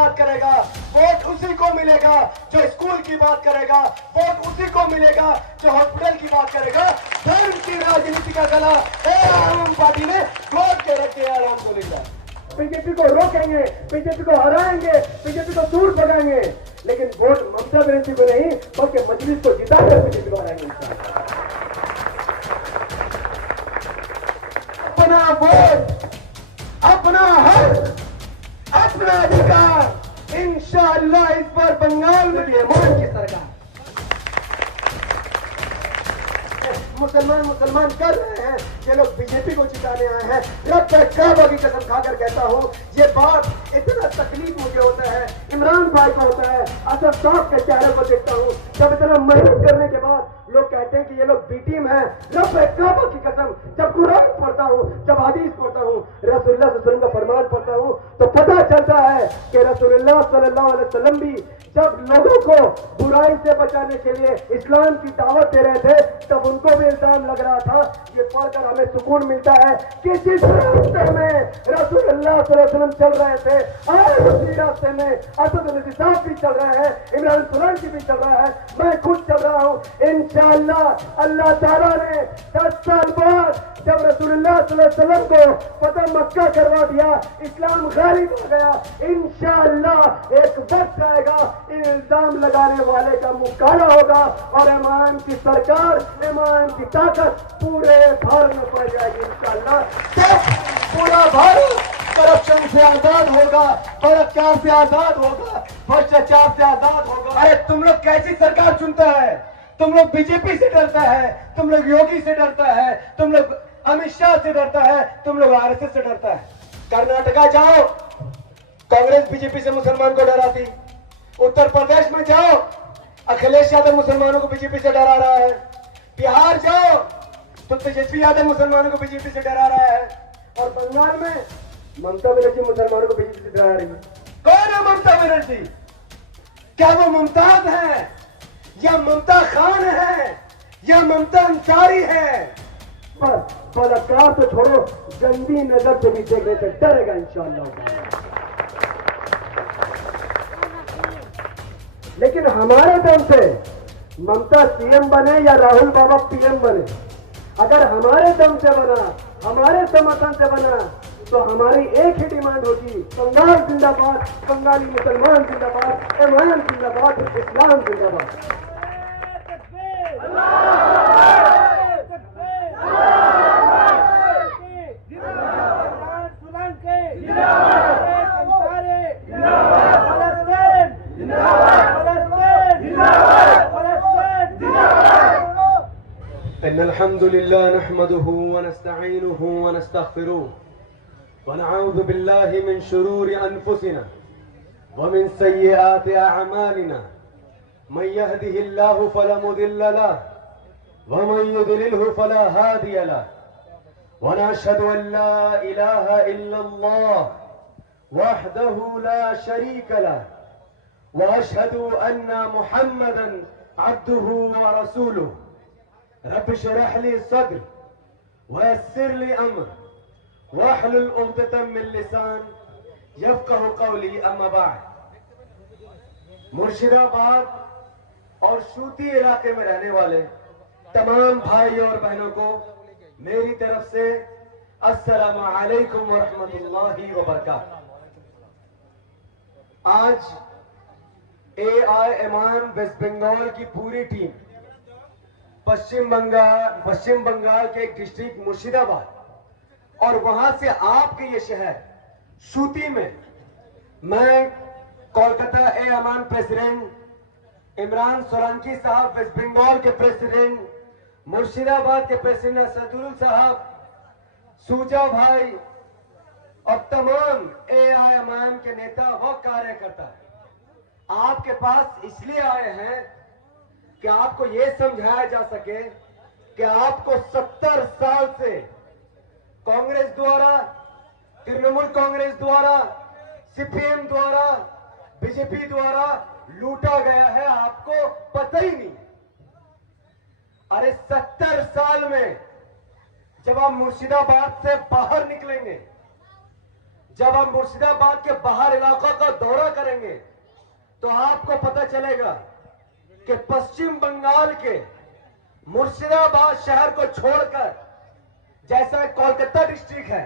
बात करेगा वोट उसी को मिलेगा जो स्कूल की बात करेगा, वोट उसी को मिलेगा जो हॉस्पिटल की बात करेगा। धर्म की राजनीति का गला आम पार्टी ने वोट के रखे आराम को लेकर बीजेपी को रोकेंगे, बीजेपी को हराएंगे, बीजेपी को दूर भगाएंगे, लेकिन वोट ममता बनर्जी को नहीं बल्कि मजलिस को जिताकर बीजेपी को हराएंगे। अपना वोट, अपना हक, अपना अधिकार, इंशाअल्लाह इस बार बंगाल में भी ईमान की सरकार। मुसलमान कर रहे हैं, ये लोग बीजेपी को जिताने आए हैं। रब काबा की कसम खाकर कहता हूँ, ये बात इतना तकलीफ मुझे होता है, इमरान भाई को होता है, असद साहब के चेहरे को देखता हूँ, जब इतना मेहनत करने के बाद लोग कहते हैं कि ये लोग बी टीम है। रब काबा की कसम, जब कुरान पढ़ता हूँ, जब हदीस पढ़ता हूँ, रसूलुल्लाह सल्लल्लाहु अलैहि वसल्लम का फरमान पढ़ता हूँ, तो पता चलता है कि रसूलुल्लाह सल्लल्लाहु अलैहि वसल्लम भी जब लोगों को बुराई से बचाने के लिए इस्लाम की दावत दे रहे थे, तब उनको भी इल्जाम लग रहा था। ये पढ़कर हमें सुकून मिलता है कि जिस रास्ते में रसूलुल्लाह सल्लल्लाहु अलैहि वसल्लम चल रहे थे, आज उसी रास्ते में असद नज़ीर साहब भी चल रहे हैं, इमरान सुलानी भी चल रहा है, मैं खुद चल रहा हूँ। इंशाअल्लाह अल्लाह ताला ने 10 साल बाद जब रसूलुल्लाह सल्लल्लाहु अलैहि वसल्लम को फतह मक्का करवा दिया, इस्लाम गालिब हो गया, इंशाअल्लाह एक वक्त आएगा, इन इल्जाम लगाने वाले का मुंह काला होगा और ईमान की सरकार, ईमान की ताकत पूरे भारत में पड़ जाएगी इंशाअल्लाह। पूरा भारत करप्शन से आजाद होगा, बलात्कार से आजाद होगा, भ्रष्टाचार से आजाद होगा। अरे तुम लोग कैसी सरकार चुनता है? तुम लोग बीजेपी से डरता है, तुम लोग योगी से डरता है, तुम लोग अमित शाह से डरता है, तुम लोग आरएसएस से डरता है। कर्नाटका जाओ, कांग्रेस बीजेपी से मुसलमान को डराती। उत्तर प्रदेश में जाओ, अखिलेश यादव मुसलमानों को बीजेपी से डरा रहा है। बिहार जाओ तो तेजस्वी यादव मुसलमानों को बीजेपी से डरा रहा है। और बंगाल में ममता बनर्जी मुसलमानों को बीजेपी से डरा रही है। कौन है ममता बनर्जी? क्या वो मुमताज है या ममता खान है या ममता अंसारी है? पर बलात्कार तो छोड़ो, गंदी नजर से भी देखने से डरेगा इंशाअल्लाह। लेकिन हमारे दम से ममता सीएम बने या राहुल बाबा पीएम बने, अगर हमारे दम से बना, हमारे समर्थन से बना, तो हमारी एक ही डिमांड होगी, बंगाल जिंदाबाद, बंगाली मुसलमान जिंदाबाद, ईमान जिंदाबाद, इस्लाम जिंदाबाद। अल्हम्दुलिल्लाह नहमदुहु व नस्तईनुहु व नस्तगफिरुह व नऊज़ु बिल्लाहि मिन शुरूरि अनफुसिना व मिन सय्यिआति अअमालिना मन यहदिहिल्लाहु फला मुदिल्ल लहु व मन युद्लिलहु फला हादिय लहु व नशहदु अन ला इलाहा इल्लल्लाह वहदहु ला शरीक लहु व अशहदु अन्ना मुहम्मदन अब्दुहु व रसूलुहु। रब्ब इश्रह ली सद्री वयस्सिर ली अम्री वहलुल उक़दतम मिन लिसानी यफ़क़हू क़ौली। अम्मा बाद, मुर्शिदाबाद और सूती इलाके में रहने वाले तमाम भाई और बहनों को मेरी तरफ से अस्सलामु अलैकुम व रहमतुल्लाहि व बरकातहू। आज एआईएमआईएम वेस्ट बंगाल की पूरी टीम पश्चिम बंगाल के एक डिस्ट्रिक्ट मुर्शिदाबाद और वहां से आपके ये शहर सूती में, मैं कोलकाता एआईएमआईएम प्रेसिडेंट इमरान सुलानी साहब, वेस्ट बंगाल के प्रेसिडेंट, मुर्शिदाबाद के प्रेसिडेंट असदुल साहब, सूजा भाई और तमाम एआईएमआईएम के नेता व कार्यकर्ता आपके पास इसलिए आए हैं कि आपको यह समझाया जा सके कि आपको 70 साल से कांग्रेस द्वारा, तृणमूल कांग्रेस द्वारा, सीपीएम द्वारा, बीजेपी द्वारा लूटा गया है, आपको पता ही नहीं। अरे 70 साल में जब आप मुर्शिदाबाद से बाहर निकलेंगे, जब आप मुर्शिदाबाद के बाहर इलाकों का दौरा करेंगे, तो आपको पता चलेगा कि पश्चिम बंगाल के मुर्शिदाबाद शहर को छोड़कर जैसा कोलकाता डिस्ट्रिक्ट है,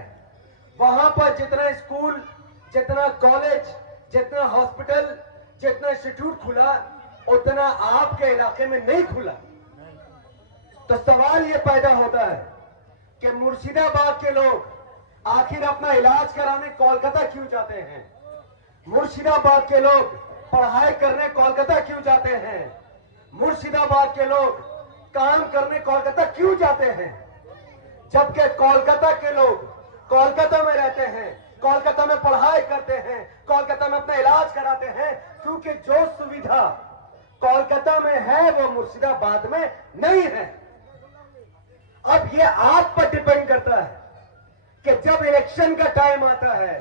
वहां पर जितना स्कूल, जितना कॉलेज, जितना हॉस्पिटल, जितना इंस्टीट्यूट खुला, उतना आपके इलाके में नहीं खुला। तो सवाल ये पैदा होता है कि मुर्शिदाबाद के लोग आखिर अपना इलाज कराने कोलकाता क्यों जाते हैं? मुर्शिदाबाद के लोग पढ़ाई करने कोलकाता क्यों जाते हैं? मुर्शिदाबाद के लोग काम करने कोलकाता क्यों जाते हैं? जबकि कोलकाता के लोग कोलकाता में रहते हैं, कोलकाता में पढ़ाई करते हैं, कोलकाता में अपना इलाज कराते हैं, क्योंकि जो सुविधा कोलकाता में है वो मुर्शिदाबाद में नहीं है। अब ये आप पर डिपेंड करता है कि जब इलेक्शन का टाइम आता है,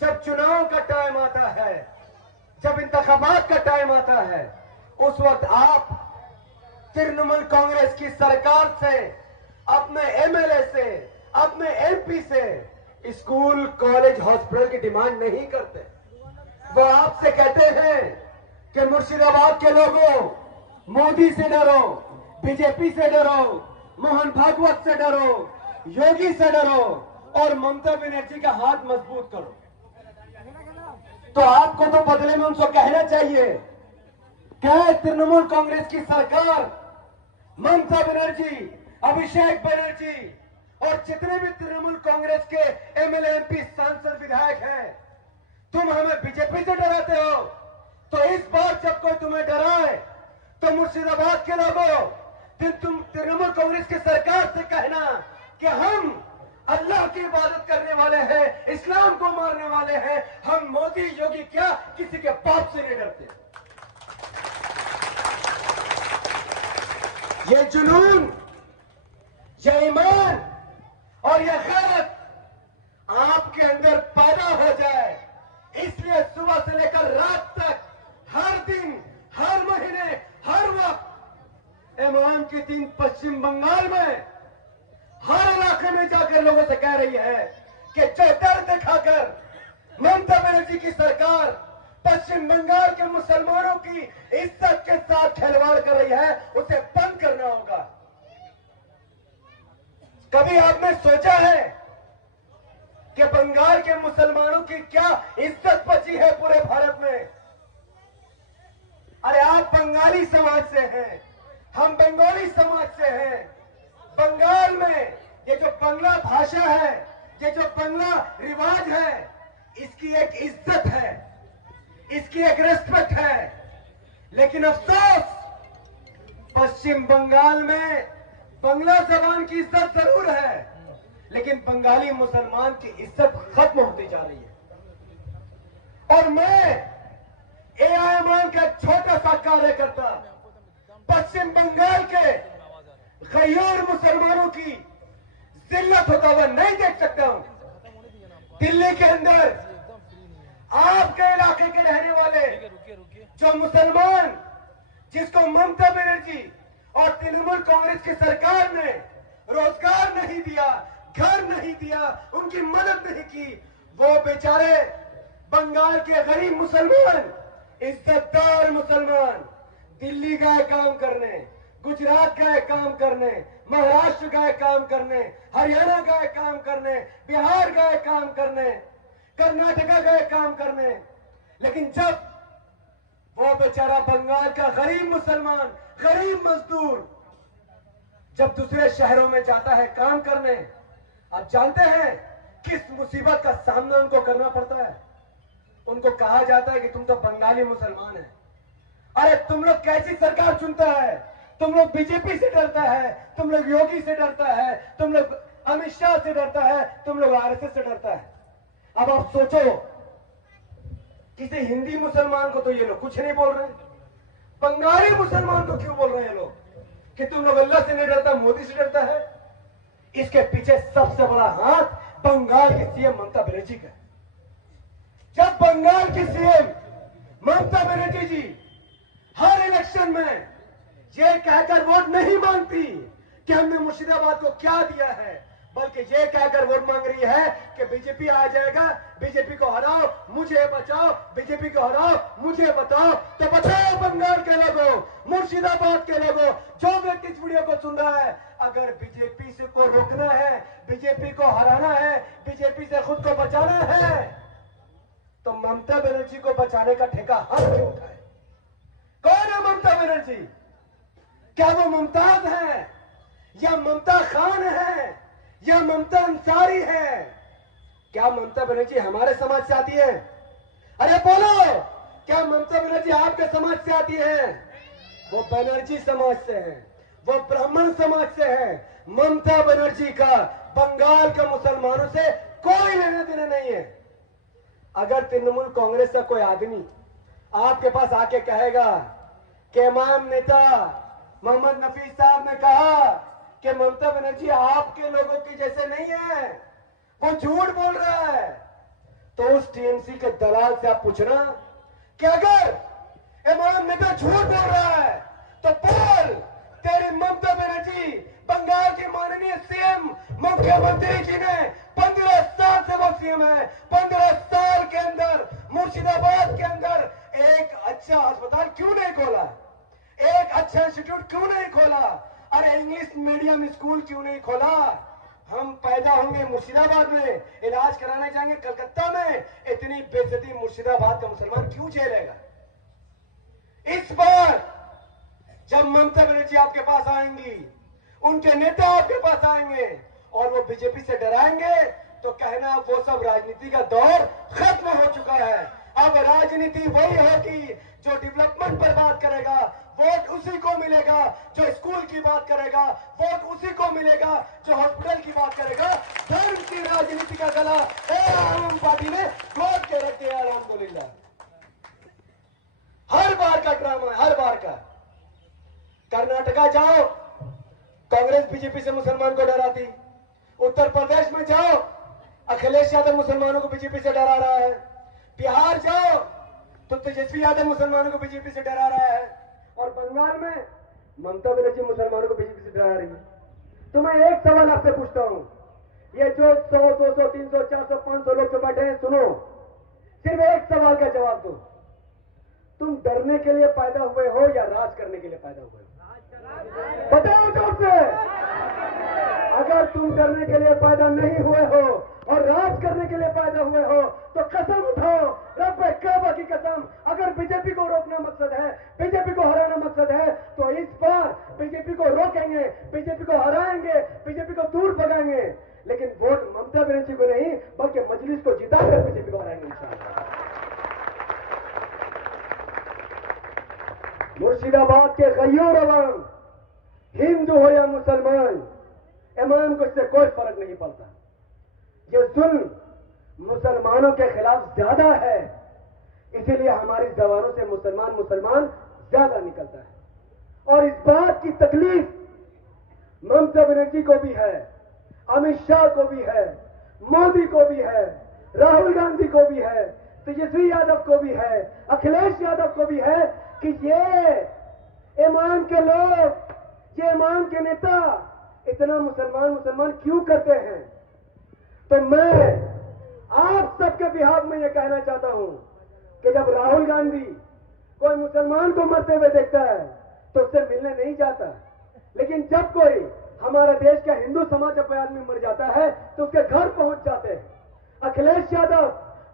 जब चुनाव का टाइम आता है, जब इंतखाबात का टाइम आता है, उस वक्त आप तृणमूल कांग्रेस की सरकार से, अपने एमएलए से, अपने एमपी से स्कूल, कॉलेज, हॉस्पिटल की डिमांड नहीं करते। वो आपसे कहते हैं कि मुर्शिदाबाद के लोगों, मोदी से डरो, बीजेपी से डरो, मोहन भागवत से डरो, योगी से डरो और ममता बनर्जी का हाथ मजबूत करो। तो आपको तो बदले में उनको कहना चाहिए कि तृणमूल कांग्रेस की सरकार, ममता बनर्जी, अभिषेक बनर्जी और जितने भी तृणमूल कांग्रेस के एमएलए, एमपी, सांसद, विधायक हैं, तुम हमें बीजेपी से डराते हो। तो इस बार जब कोई तुम्हें डराए तो मुर्शिदाबाद के लोगों, तुम तृणमूल कांग्रेस की सरकार से कहना कि हम अल्लाह की इबादत करने वाले हैं, इस्लाम को मारने वाले हैं, हम मोदी, योगी क्या किसी के बाप से नहीं डरते। ये जुनून, ये ईमान और ये गैरत आपके अंदर पैदा हो जाए, इसलिए सुबह से लेकर रात तक, हर दिन, हर महीने, हर वक्त इमाम के दिन पश्चिम बंगाल में हर इलाके में जाकर लोगों से कह रही है कि जो डर दिखाकर ममता बनर्जी की सरकार पश्चिम बंगाल के मुसलमानों की इज्जत के साथ खिलवाड़ कर रही है, उसे बंद करना होगा। कभी आपने सोचा है कि बंगाल के मुसलमानों की क्या इज्जत बची है पूरे भारत में? अरे आप बंगाली समाज से हैं, हम बंगाली समाज से हैं। बंगाल में ये जो बंगला भाषा है, ये जो बंगला रिवाज है, इसकी एक इज्जत है, इसकी एक रिस्पेक्ट है। लेकिन अफसोस, पश्चिम बंगाल में बंगला जबान की इज्जत जरूर है, लेकिन बंगाली मुसलमान की इज्जत खत्म होती जा रही है। और मैं एआईएमआईएम का छोटा सा कार्यकर्ता पश्चिम बंगाल के गैर मुसलमानों की जिल्लत होता हुआ नहीं देख सकता हूं। दिल्ली के अंदर आपके इलाके के रहने वाले जो मुसलमान, जिसको ममता बनर्जी और तृणमूल कांग्रेस की सरकार ने रोजगार नहीं दिया, घर नहीं दिया, उनकी मदद नहीं की, वो बेचारे बंगाल के गरीब मुसलमान, इज्जतदार मुसलमान दिल्ली गए काम करने, गुजरात गए काम करने, महाराष्ट्र गए काम करने, हरियाणा गए काम करने, बिहार गए काम करने, कर्नाटका गए काम करने। लेकिन जब वो बेचारा बंगाल का गरीब मुसलमान, गरीब मजदूर जब दूसरे शहरों में जाता है काम करने, आप जानते हैं किस मुसीबत का सामना उनको करना पड़ता है? उनको कहा जाता है कि तुम तो बंगाली मुसलमान है। अरे तुम लोग कैसी सरकार चुनता है? तुम लोग बीजेपी से डरता है, तुम लोग योगी से डरता है, तुम लोग अमित शाह से डरता है, तुम लोग आरएसएस से डरता है। अब आप सोचो, किसी हिंदी मुसलमान को तो ये लोग कुछ नहीं बोल रहे, बंगाली मुसलमान को क्यों बोल रहे हैं लोग कि तुम लोग अल्लाह से नहीं डरता, मोदी से डरता है? इसके पीछे सबसे बड़ा हाथ बंगाल के सीएम ममता बनर्जी का है। जब बंगाल की सीएम ममता बनर्जी जी हर इलेक्शन में ये कहकर वोट नहीं मांगती कि हमने मुर्शिदाबाद को क्या दिया है, बल्कि ये कहकर वोट मांग रही है कि बीजेपी आ जाएगा, बीजेपी को हराओ, मुझे बचाओ, बीजेपी को हराओ, मुझे बताओ। तो बताओ बंगाल के लोगों, मुर्शिदाबाद के लोगों, जो व्यक्ति इस वीडियो को सुन रहा है, अगर बीजेपी से को रोकना है, बीजेपी को हराना है, बीजेपी से खुद को बचाना है, तो ममता बनर्जी को बचाने का ठेका हम क्यों उठाए? कौन है ममता बनर्जी? क्या वो मुमताज है या ममता खान है या ममता अंसारी है? क्या ममता बनर्जी हमारे समाज से आती है? अरे बोलो, क्या ममता बनर्जी आपके समाज से आती है? वो बनर्जी समाज से है, वो ब्राह्मण समाज से है। ममता बनर्जी का बंगाल के मुसलमानों से कोई लेना देना नहीं है। अगर तृणमूल कांग्रेस का कोई आदमी आपके पास आके कहेगा कि इमाम नेता मोहम्मद नफीस साहब ने कहा कि ममता बनर्जी आपके लोगों की जैसे नहीं है, वो झूठ बोल रहा है, तो उस टीएमसी के दलाल से आप पूछना कि अगर इमाम नेता झूठ बोल रहा है तो बोल, तेरी ममता बनर्जी बंगाल की माननीय सीएम मुख्यमंत्री जी ने 15 साल से वो सीएम है, 15 साल के अंदर मुर्शिदाबाद के अंदर एक अच्छा अस्पताल क्यों नहीं खोला? एक अच्छा इंस्टीट्यूट क्यों नहीं खोला? अरे इंग्लिश मीडियम स्कूल क्यों नहीं खोला? हम पैदा होंगे मुर्शिदाबाद में, इलाज कराने जाएंगे कलकत्ता में, इतनी बेइज्जती मुर्शिदाबाद का मुसलमान क्यों झेलेगा? इस बार जब ममता बनर्जी आपके पास आएंगी, उनके नेता आपके पास आएंगे और वो बीजेपी से डराएंगे, तो कहना वो सब राजनीति का दौर खत्म हो चुका है। अब राजनीति वही होगी जो डेवलपमेंट पर बात करेगा, वोट उसी को मिलेगा जो स्कूल की बात करेगा, वोट उसी को मिलेगा जो हॉस्पिटल की बात करेगा। धर्म की राजनीति का गला आम पार्टी ने घोट के रख दिया। अल्हम्दुलिल्लाह, हर बार का ड्रामा है, हर बार का। कर्नाटका जाओ, कांग्रेस बीजेपी से मुसलमान को डराती। उत्तर प्रदेश में जाओ, अखिलेश यादव मुसलमानों को बीजेपी से डरा रहा है। बिहार जाओ तो तेजस्वी यादव मुसलमानों को बीजेपी से डरा रहा है, और बंगाल में ममता बनर्जी मुसलमानों को बीजेपी से डरा रही है। तो मैं एक सवाल आपसे पूछता हूं, ये जो 100, 200, 300, 400, 500 लोग जो बैठे हैं, सुनो, सिर्फ एक सवाल का जवाब दो। तुम डरने के लिए पैदा हुए हो या राज करने के लिए पैदा हुए हो? बताओ जोर से। अगर तुम डरने के लिए पैदा नहीं हुए हो और राज करने के लिए पैदा हुए हो, तो कसम उठाओ, रब्बे काबा की कसम, अगर बीजेपी को रोकना मकसद है, बीजेपी को हराना मकसद है, तो इस बार बीजेपी को रोकेंगे, बीजेपी को हराएंगे, बीजेपी को दूर भगाएंगे। लेकिन वोट ममता बनर्जी को नहीं, बल्कि मजलिस को जिताकर बीजेपी को हराएंगे इंशाअल्लाह। मुर्शिदाबाद के गयूर अवाम, हिंदू हो या मुसलमान, इमाम को इससे कोई फर्क नहीं पड़ता। ये जुल्म मुसलमानों के खिलाफ ज्यादा है, इसीलिए हमारी जबानों से मुसलमान ज्यादा निकलता है। और इस बात की तकलीफ ममता बनर्जी को भी है, अमित शाह को भी है, मोदी को भी है, राहुल गांधी को भी है, तेजस्वी यादव को भी है, अखिलेश यादव को भी है कि ये इमाम के लोग, ये इमाम के नेता इतना मुसलमान क्यों करते हैं। तो मैं आप सबके बिहाफ में यह कहना चाहता हूं कि जब राहुल गांधी कोई मुसलमान को मरते हुए देखता है तो उससे मिलने नहीं जाता, लेकिन जब कोई हमारा देश का हिंदू समाज का कोई आदमी मर जाता है तो उसके घर पहुंच जाते हैं। अखिलेश यादव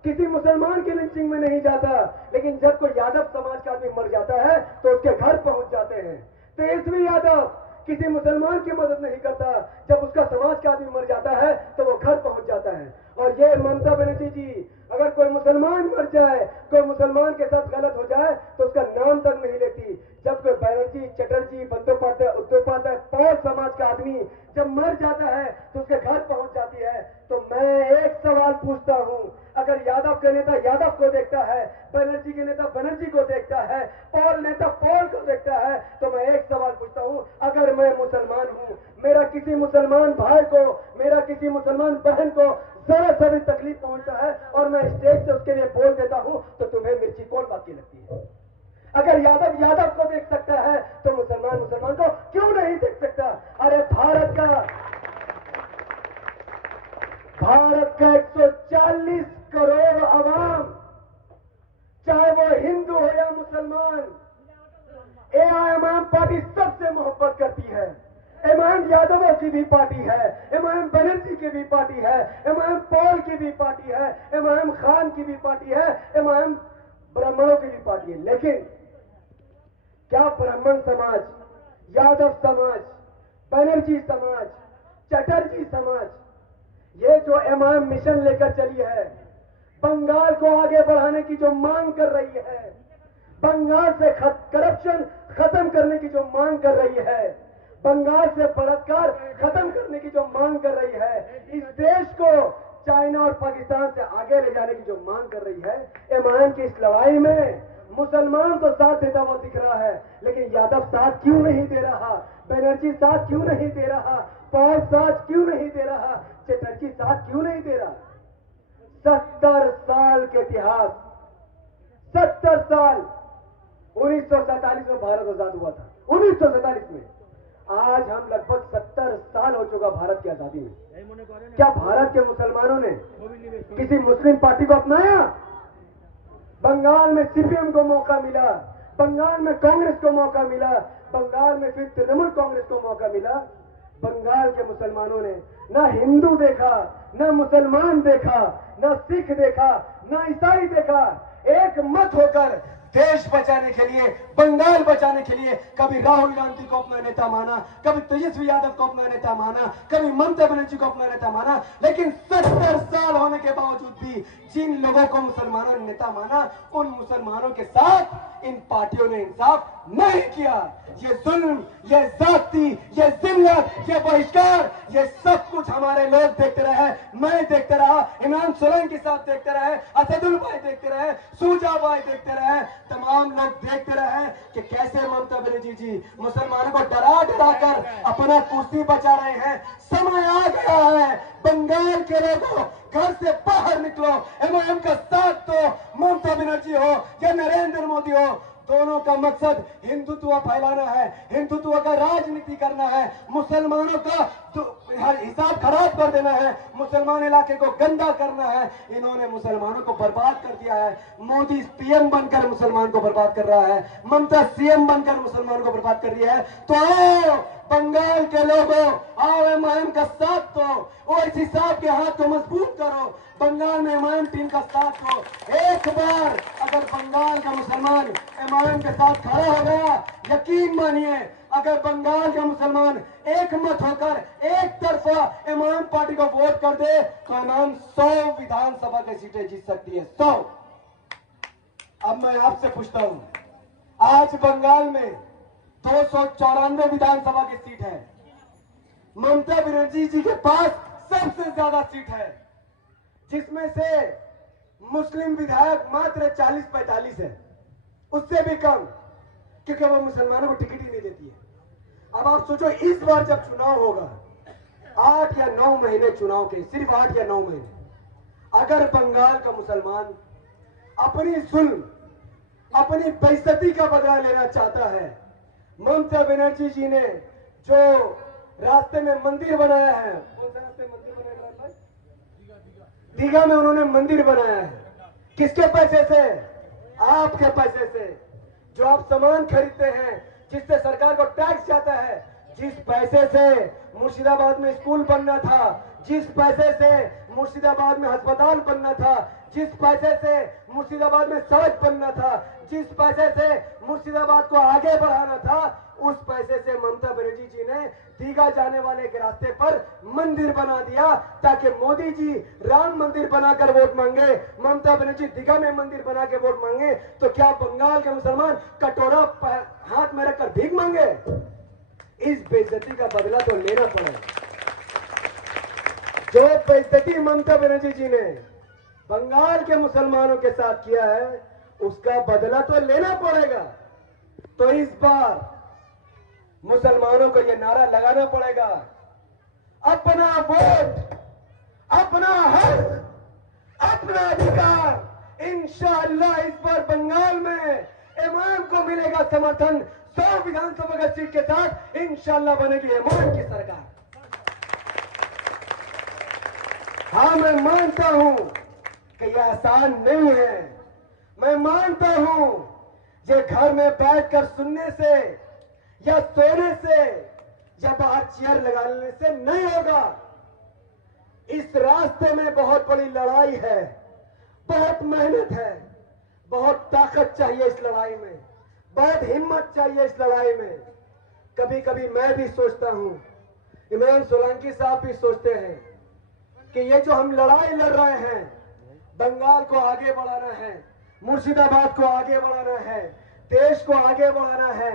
किसी मुसलमान की लिंचिंग में नहीं जाता, लेकिन जब कोई यादव समाज का आदमी मर जाता है तो उसके घर पहुंच जाते हैं। तेजस्वी यादव किसी मुसलमान की मदद नहीं करता, जब उसका समाज का आदमी मर जाता है तो वो घर पहुंच जाता है। और ये ममता बनर्जी जी, अगर कोई मुसलमान मर जाए, कोई मुसलमान के साथ गलत हो जाए तो उसका नाम तक नहीं लेती। जब कोई बनर्जी, चटर्जी, बंदोपाध्याय, उद्धोपाध्याय, पौर समाज का आदमी जब मर जाता है तो उसके घर पहुंच जाती है। तो मैं एक सवाल पूछता हूं, अगर यादव के नेता यादव को देखता है, बनर्जी के नेता बनर्जी को देखता है, पौल नेता पौल को देखता है, तो मैं एक सवाल पूछता हूं, अगर मैं मुसलमान हूं, मेरा किसी मुसलमान भाई को, मेरा किसी मुसलमान बहन को जरा सा भी तकलीफ पहुंचता है और मैं स्टेज से उसके लिए बोल देता हूं, तो तुम्हें मिर्ची कौन बात की लगती है? अगर यादव यादव को देख सकता है तो मुसलमान को क्यों नहीं देख सकता? अरे भारत का चाहे वो हिंदू हो या मुसलमान, एआईएमआईएम पार्टी सबसे मोहब्बत करती है। एमआईएम यादवों की भी पार्टी है, एमआईएम बनर्जी की भी पार्टी है, एमआईएम पॉल की भी पार्टी है, एमआईएम खान की भी पार्टी है, एमआईएम ब्राह्मणों की भी पार्टी है। लेकिन क्या ब्राह्मण समाज, यादव समाज, बनर्जी समाज, चटर्जी समाज, ये जो एमआईएम मिशन लेकर चली है, बंगाल को आगे बढ़ाने की जो मांग कर रही है, बंगाल से करप्शन खत्म करने की जो मांग कर रही है, बंगाल से बलात्कार खत्म करने की जो मांग कर रही है, इस देश को चाइना और पाकिस्तान से आगे ले जाने की जो मांग कर रही है, एमआईएम की इस लड़ाई में मुसलमान तो साथ देता हुआ दिख रहा है, लेकिन यादव साथ क्यों नहीं दे रहा, बनर्जी साथ क्यों नहीं दे रहा, पॉल साथ क्यों नहीं दे रहा, चटर्जी साथ क्यों नहीं दे रहा। 70 साल के इतिहास, 70 साल, 1947 में भारत आजाद हुआ था, 1947 में। आज हम लगभग 70 साल हो चुका भारत की आजादी में। क्या भारत के मुसलमानों ने किसी मुस्लिम पार्टी को अपनाया? बंगाल में सीपीएम को मौका मिला, बंगाल में कांग्रेस को मौका मिला, बंगाल में फिर तृणमूल कांग्रेस को मौका मिला। बंगाल के मुसलमानों ने ना हिंदू देखा, ना मुसलमान देखा, ना सिख देखा, ना ईसाई देखा, एक मत होकर देश बचाने के लिए, बंगाल बचाने के लिए कभी राहुल गांधी को अपना नेता माना, कभी तेजस्वी यादव को अपना नेता माना, कभी ममता बनर्जी को अपना नेता माना। लेकिन 70 साल होने के बावजूद भी जिन लोगों को मुसलमानों ने नेता माना, उन मुसलमानों के साथ इन पार्टियों ने इंसाफ नहीं किया। ये जुल्म, ये जाति, ये जिल्लत, ये बहिष्कार, ये सब कुछ हमारे लोग देखते रहे, मैं देखते रहा, इमरान सोलंकी साहब देखते रहे, असदुल भाई देखते रहे, सूजा भाई देखते रहे, तमाम लोग देखते रहे कि कैसे ममता बनर्जी जी मुसलमानों को डरा डरा कर अपना कुर्सी बचा रहे हैं। समय आ गया है, बंगाल के लोगों घर से बाहर निकलो, एमआईएम का साथ दो। ममता बनर्जी हो या नरेंद्र मोदी हो, दोनों का मकसद हिंदुत्व फैलाना है, हिंदुत्व का राजनीति करना है, मुसलमानों का हिसाब खराब कर देना है, मुसलमान इलाके को गंदा करना है। इन्होंने मुसलमानों को बर्बाद कर दिया है। मोदी पीएम बनकर मुसलमान को बर्बाद कर रहा है, ममता सीएम बनकर मुसलमानों को बर्बाद कर रही है। तो आओ बंगाल के लोगों, आओ एमआईएम का साथ दो, और इस हिसाब के हाथ को मजबूत करो, बंगाल में एमआईएम टीम का साथ दो। एक बार अगर बंगाल का मुसलमान एमआईएम के साथ खड़ा हो गया, यकीन मानिए अगर बंगाल का मुसलमान एक मत होकर एक तरफा एमआईएम पार्टी को वोट कर दे तो एमआईएम 100 विधानसभा की सीटें जीत सकती है, 100। अब मैं आपसे पूछता हूं, आज बंगाल में 294 विधानसभा की सीट है, ममता बनर्जी जी के पास सबसे ज्यादा सीट है, जिसमें से मुस्लिम विधायक मात्र 40-45 है, उससे भी कम, क्योंकि वो मुसलमानों को टिकट ही नहीं देती है। अब आप सोचो, इस बार जब चुनाव होगा, 8 या 9 महीने चुनाव के, सिर्फ 8 या 9 महीने, अगर बंगाल का मुसलमान अपनी जुल्म, अपनी बेइज्जती का बदला लेना चाहता है, ममता बनर्जी जी ने जो रास्ते में मंदिर बनाया है, कौन सा रास्ते मंदिर बनाया है? दीघा में उन्होंने मंदिर बनाया है, किसके पैसे से? आपके पैसे से। जो आप सामान खरीदते हैं, जिससे सरकार को टैक्स जाता है, जिस पैसे से मुर्शिदाबाद में स्कूल बनना था, जिस पैसे से मुर्शिदाबाद में अस्पताल बनना था, जिस पैसे से मुर्शिदाबाद में सड़क बनना था, जिस पैसे से मुर्शिदाबाद को आगे बढ़ाना था, उस पैसे से ममता बनर्जी जी ने दीघा जाने वाले के रास्ते पर मंदिर बना दिया, ताकि मोदी जी राम मंदिर बनाकर वोट मांगे, ममता बनर्जी दीघा में मंदिर बना के वोट मांगे। तो क्या बंगाल के मुसलमान कटोरा हाथ में रखकर भीख मांगे? इस बेइज्जती का बदला तो लेना पड़ेगा। जो बेइज्जती ममता बनर्जी जी ने बंगाल के मुसलमानों के साथ किया है, उसका बदला तो लेना पड़ेगा। तो इस बार मुसलमानों को यह नारा लगाना पड़ेगा, अपना वोट, अपना हक, अपना अधिकार। इंशाअल्लाह इस बार बंगाल में एमआईएम को मिलेगा समर्थन। 100 विधानसभा की सीट के साथ इंशाअल्लाह बनेगी एमआईएम की सरकार। हाँ, मैं मानता हूं कि यह आसान नहीं है, मैं मानता हूं ये घर में बैठकर सुनने से या सोने से या बाहर चेयर लगाने से नहीं होगा। इस रास्ते में बहुत बड़ी लड़ाई है, बहुत मेहनत है, बहुत ताकत चाहिए इस लड़ाई में, बहुत हिम्मत चाहिए इस लड़ाई में। कभी कभी मैं भी सोचता हूं, इमरान सोलंकी साहब भी सोचते हैं कि ये जो हम लड़ाई लड़ रहे हैं, बंगाल को आगे बढ़ाना है, मुर्शिदाबाद को आगे बढ़ाना है, देश को आगे बढ़ाना है,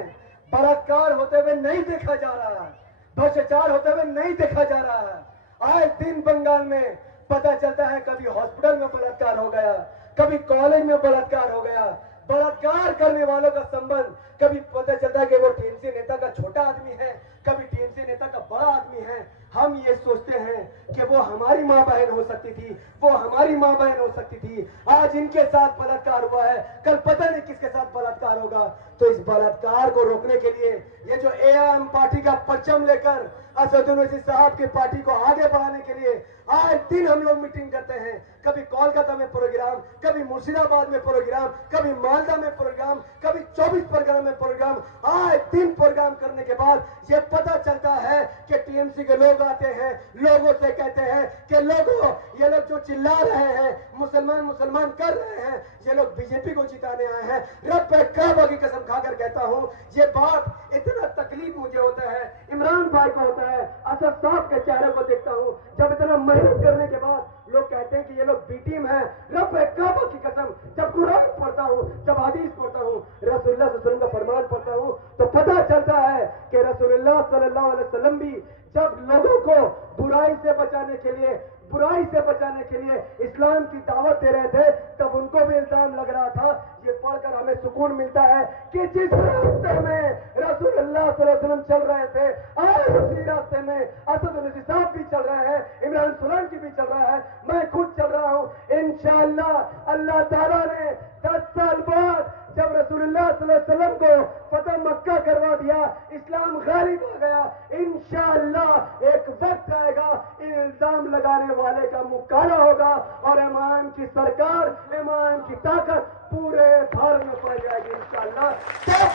बलात्कार होते हुए नहीं देखा जा रहा है, भ्रष्टाचार होते हुए नहीं देखा जा रहा है। आए दिन बंगाल में पता चलता है कभी हॉस्पिटल में बलात्कार हो गया, कभी कॉलेज में बलात्कार हो गया। बलात्कार करने वालों का संबंध कभी पता चलता है कि वो टीएमसी नेता का छोटा आदमी है, कभी टीएमसी नेता का बड़ा आदमी है। हम ये सोचते हैं कि वो हमारी माँ बहन हो सकती थी, वो हमारी माँ बहन हो सकती थी। आज इनके साथ बलात्कार हुआ है, कल पता नहीं किसके साथ बलात्कार होगा। तो इस बलात्कार को रोकने के लिए ये जो एआईएम पार्टी का परचम लेकर असदुद्दीन ओवैसी साहब की पार्टी को आगे बढ़ाने के लिए आए दिन हम लोग मीटिंग करते हैं। कभी कोलकाता में प्रोग्राम, कभी मुर्शिदाबाद में प्रोग्राम, कभी मालदा में प्रोग्राम, कभी 24 परगना में प्रोग्राम। आए दिन प्रोग्राम करने के बाद ये पता चलता है कि टीएमसी के लोग आते हैं, लोगों से कहते हैं कि लोगों, ये लोग जो चिल्ला रहे हैं, मुसलमान मुसलमान कर रहे हैं, ये लोग बीजेपी को जिताने आए हैं। रब काबा की कसम खाकर कहता हूं, ये बात इतना तकलीफ मुझे होता है, इमरान भाई को होता है, असद साहब के चेहरे को देखता हूं, जब इतना मेहनत करने के बाद लोग कहते हैं कि ये लोग बी टीम है। रब काबा की कसम, जब कुरान पढ़ता हूं, जब हदीस पढ़ता हूं, रसूलुल्लाह सल्लल्लाहु अलैहि वसल्लम का फरमान पढ़ता हूं, तो पता चलता है कि रसूलुल्लाह सल्लल्लाहु अलैहि वसल्लम भी जब लोगों को बुराई से बचाने के लिए इस्लाम की दावत दे रहे थे, तब उनको भी इल्जाम लग रहा था। ये पढ़कर हमें सुकून मिलता है कि जिस रास्ते में रसूलुल्लाह सल्लल्लाहु अलैहि वसल्लम चल रहे थे, आज उसी रास्ते में असदुद्दीन ओवैसी साहब भी चल रहे हैं, इमरान सोलंकी भी चल रहा है, मैं खुद चल रहा हूं। इंशाअल्लाह अल्लाह ताला ने 10 साल बाद जब रसूलुल्लाह सल्लल्लाहु अलैहि वसल्लम को फतह मक्का करवा दिया, इस्लाम गालिब आ गया, इंशाअल्लाह एक वक्त आएगा, इल्जाम लगाने वाले का मुंह काला होगा और इमाम की सरकार, इमाम की ताकत पूरे भारत में पड़ जाएगी इंशाअल्लाह। तब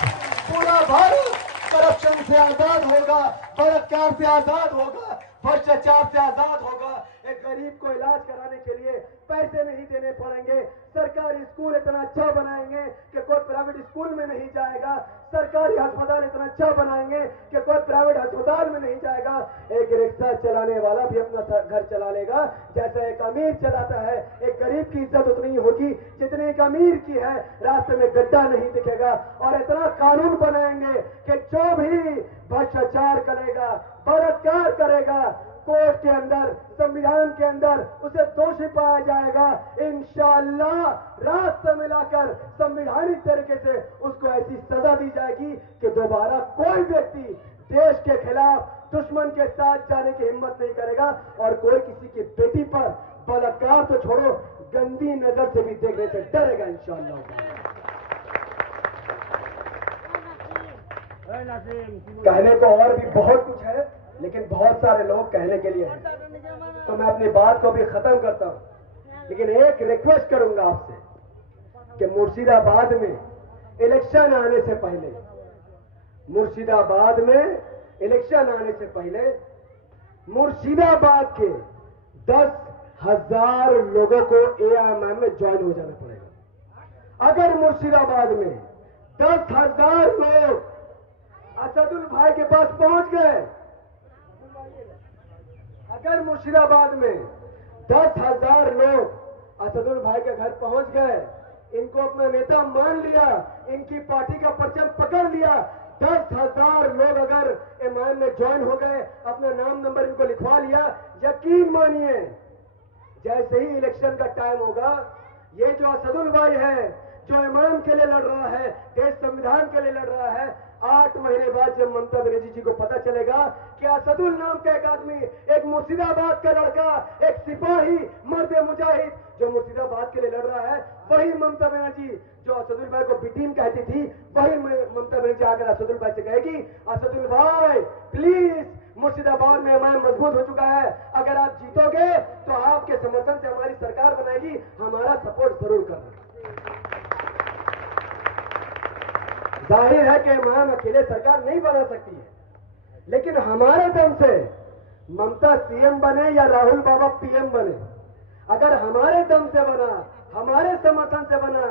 पूरा भारत करप्शन से आजाद होगा, बलात्कार से आजाद होगा, भ्रष्टाचार से आजाद होगा। एक गरीब को इलाज कराने के लिए पैसे नहीं देने पड़ेंगे, सरकारी स्कूल इतना अच्छा बनाएंगे कि कोई प्राइवेट स्कूल में नहीं जाएगा, सरकारी अस्पताल इतना अच्छा बनाएंगे कि कोई प्राइवेट अस्पताल में नहीं जाएगा। एक रिक्शा चलाने वाला भी अपना घर चला लेगा जैसा एक अमीर चलाता है। एक गरीब की इज्जत उतनी होगी जितनी एक अमीर की है, रास्ते में गड्ढा नहीं दिखेगा। और इतना कानून बनाएंगे कि जो भी भ्रष्टाचार करेगा, बलात्कार करेगा, कोर्ट के अंदर, संविधान के अंदर उसे दोषी पाया जाएगा। इंशाअल्लाह रास्ते में लाकर संवैधानिक तरीके से उसको ऐसी सजा दी जाएगी कि दोबारा कोई व्यक्ति देश के खिलाफ, दुश्मन के साथ जाने की हिम्मत नहीं करेगा और कोई किसी की बेटी पर बलात्कार तो छोड़ो, गंदी नजर से भी देखने से डरेगा इंशाअल्लाह। कहने को और भी बहुत कुछ है, लेकिन बहुत सारे लोग कहने के लिए हैं, तो मैं अपनी बात को भी खत्म करता हूं। लेकिन एक रिक्वेस्ट करूंगा आपसे कि मुर्शिदाबाद में इलेक्शन आने से पहले, मुर्शिदाबाद में इलेक्शन आने से पहले मुर्शिदाबाद के 10,000 लोगों को एआईएम में ज्वाइन हो जाना पड़ेगा। अगर मुर्शिदाबाद में 10,000 लोग असदुल भाई के पास पहुंच गए, अगर मुर्शिदाबाद में 10,000 लोग असदुल भाई के घर पहुंच गए, इनको अपना नेता मान लिया, इनकी पार्टी का परचम पकड़ लिया, 10,000 लोग अगर एआईएम में ज्वाइन हो गए, अपना नाम नंबर इनको लिखवा लिया, यकीन मानिए जैसे ही इलेक्शन का टाइम होगा, ये जो असदुल भाई है, जो एआईएम के लिए लड़ रहा है, देश संविधान के लिए लड़ रहा है, 8 महीने बाद जब ममता बनर्जी जी को पता चलेगा कि असदुल नाम का एक आदमी, एक मुर्शिदाबाद का लड़का, एक सिपाही, मर्द मुजाहिद जो मुर्शिदाबाद के लिए लड़ रहा है, वही ममता बनर्जी जो असदुल भाई को बिटीम कहती थी, वही ममता बनर्जी आकर असदुल भाई से कहेगी, असदुल भाई प्लीज, मुर्शिदाबाद में एआईएम मजबूत हो चुका है, अगर आप जीतोगे तो आपके समर्थन से हमारी सरकार बनाएगी, हमारा सपोर्ट जरूर करना। जाहिर है कि इमाम अकेले सरकार नहीं बना सकती है, लेकिन हमारे दम से ममता सीएम बने या राहुल बाबा पीएम बने, अगर हमारे दम से बना, हमारे समर्थन से बना,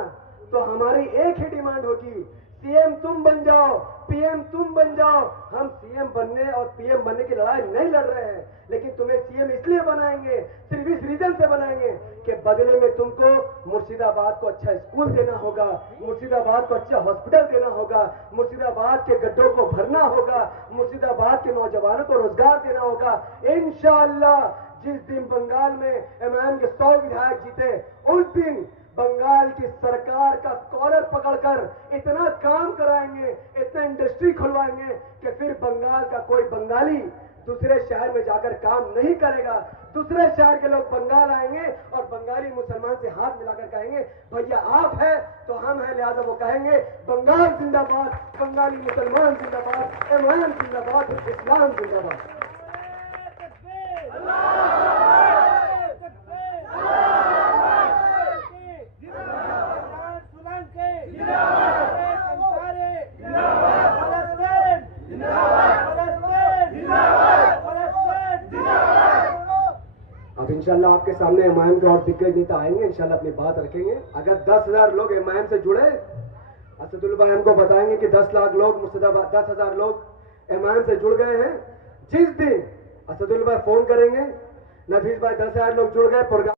तो हमारी एक ही डिमांड होगी, सीएम तुम बन जाओ, पीएम तुम बन जाओ। हम सीएम बनने और पीएम बनने की लड़ाई नहीं लड़ रहे हैं, लेकिन तुम्हें सीएम इसलिए बनाएंगे, सिर्फ इस रीजन से बनाएंगे कि बदले में तुमको मुर्शिदाबाद को अच्छा स्कूल देना होगा, मुर्शिदाबाद को अच्छा हॉस्पिटल देना होगा, मुर्शिदाबाद के गड्ढों को भरना होगा, मुर्शिदाबाद के नौजवानों को रोजगार देना होगा। इंशाअल्लाह जिस दिन बंगाल में एमआईएम के 100 विधायक जीते, उस दिन बंगाल की सरकार का कॉलर पकड़कर इतना काम कराएंगे, इतना इंडस्ट्री खुलवाएंगे कि फिर बंगाल का कोई बंगाली दूसरे शहर में जाकर काम नहीं करेगा। दूसरे शहर के लोग बंगाल आएंगे और बंगाली मुसलमान से हाथ मिलाकर कहेंगे भैया आप है तो हम हैं, लिहाजा वो कहेंगे बंगाल जिंदाबाद, बंगाली मुसलमान जिंदाबाद, एमआईएम जिंदाबाद, इस्लाम जिंदाबाद। अब इंशाल्लाह आपके सामने एमआईएम के और दिग्गज नेता आएंगे, इंशाल्लाह अपनी बात रखेंगे। अगर 10,000 लोग एमआईएम से जुड़े, असदुल भाई हमको बताएंगे कि 10 लाख लोग मुर्शिदाबाद, 10,000 लोग एमआईएम से जुड़ गए हैं। जिस दिन असदुल भाई फोन करेंगे, नफीस भाई 10,000 लोग जुड़ गए,